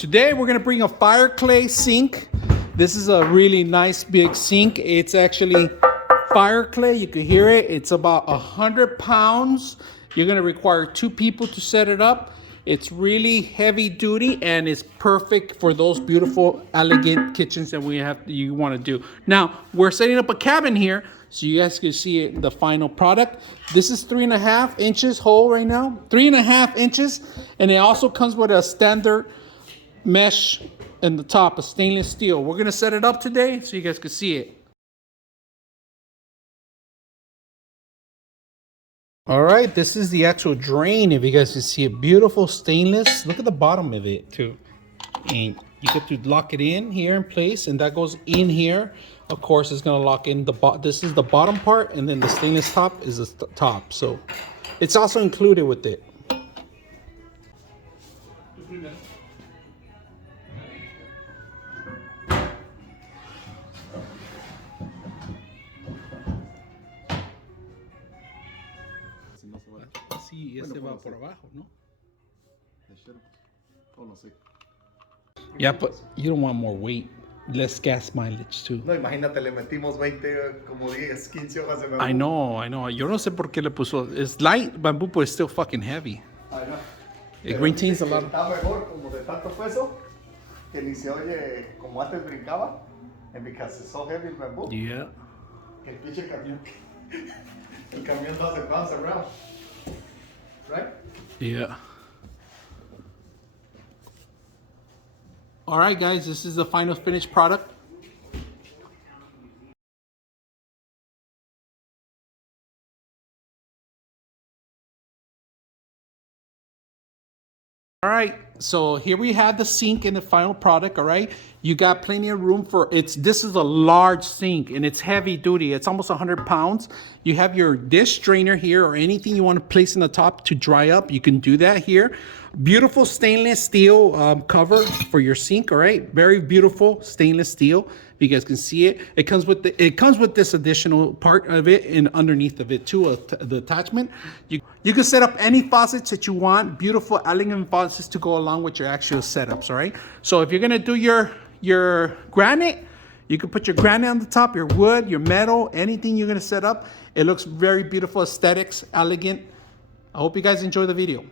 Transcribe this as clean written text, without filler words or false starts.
Today we're gonna bring a Fireclay sink. This is a really nice big sink. It's actually Fireclay. You can hear it. It's about 100 pounds. You're gonna require 2 people to set it up. It's really heavy duty and it's perfect for those beautiful, elegant kitchens that you want to do. Now we're setting up a cabin here so you guys can see the final product. This is 3.5 inches hole right now, 3.5 inches, and it also comes with a standard mesh in the top of stainless steel. We're gonna set it up today so you guys can see it. All right, this is the actual drain. If you guys can see it, beautiful stainless. Look at the bottom of it too. And you get to lock it in here in place, and that goes in here. Of course, it's gonna lock in this is the bottom part, and then the stainless top is the top. So it's also included with it. Sí, este va por abajo, ¿no? Yeah, but you don't want more weight. Less gas mileage too. No, imagínate, le metimos 20, como 10, 15 hojas de bambú. I know. Yo no sé por qué le puso. It's light bamboo, but it's still fucking heavy. I know. It retains a lot. Está mejor como de tanto peso que ni se oye como antes brincaba. And because it's so heavy el bambú. Yeah. El pinche camión. El camión doesn't bounce around. Right? Yeah. All right, guys, this is the final finished product. All right, so here we have the sink in the final product. All right, you got plenty of room for it's. This is a large sink and it's heavy duty. It's almost 100 pounds. You have your dish drainer here or anything you want to place in the top to dry up. You can do that here. Beautiful stainless steel cover for your sink. All right, very beautiful stainless steel. You guys can see it. It comes with this additional part of it and underneath of it too, the attachment. You can set up any faucets that you want. Beautiful, elegant faucets to go along with your actual setups. All right. So if you're gonna do your granite, you can put your granite on the top, your wood, your metal, anything you're gonna set up. It looks very beautiful, aesthetics, elegant. I hope you guys enjoy the video.